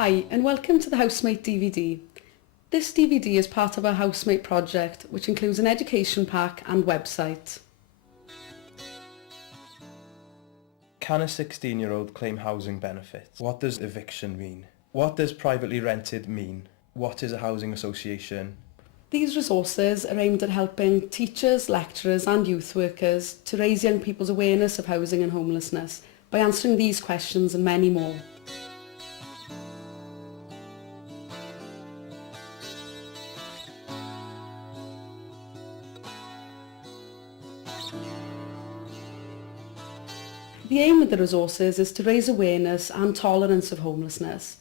Hi and welcome to the Housemate DVD. This DVD is part of our Housemate project, which includes an education pack and website. Can a 16-year-old claim housing benefits? What does eviction mean? What does privately rented mean? What is a housing association? These resources are aimed at helping teachers, lecturers and youth workers to raise young people's awareness of housing and homelessness by answering these questions and many more. The aim of the resources is to raise awareness and tolerance of homelessness,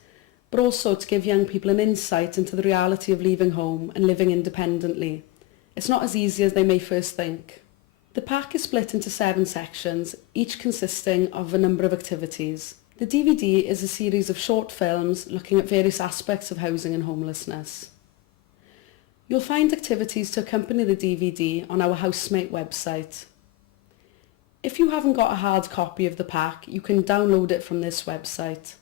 but also to give young people an insight into the reality of leaving home and living independently. It's not as easy as they may first think. The pack is split into 7 sections, each consisting of a number of activities. The DVD is a series of short films looking at various aspects of housing and homelessness. You'll find activities to accompany the DVD on our Housemate website. If you haven't got a hard copy of the pack, you can download it from this website.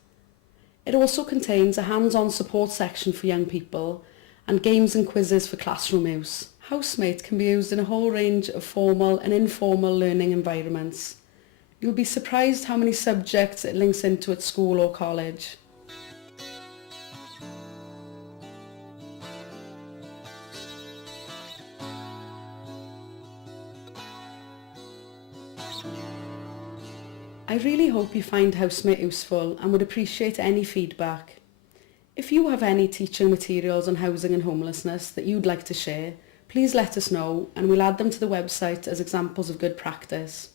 It also contains a hands-on support section for young people and games and quizzes for classroom use. Housemate can be used in a whole range of formal and informal learning environments. You'll be surprised how many subjects it links into at school or college. I really hope you find Housemate useful and would appreciate any feedback. If you have any teaching materials on housing and homelessness that you'd like to share, please let us know and we'll add them to the website as examples of good practice.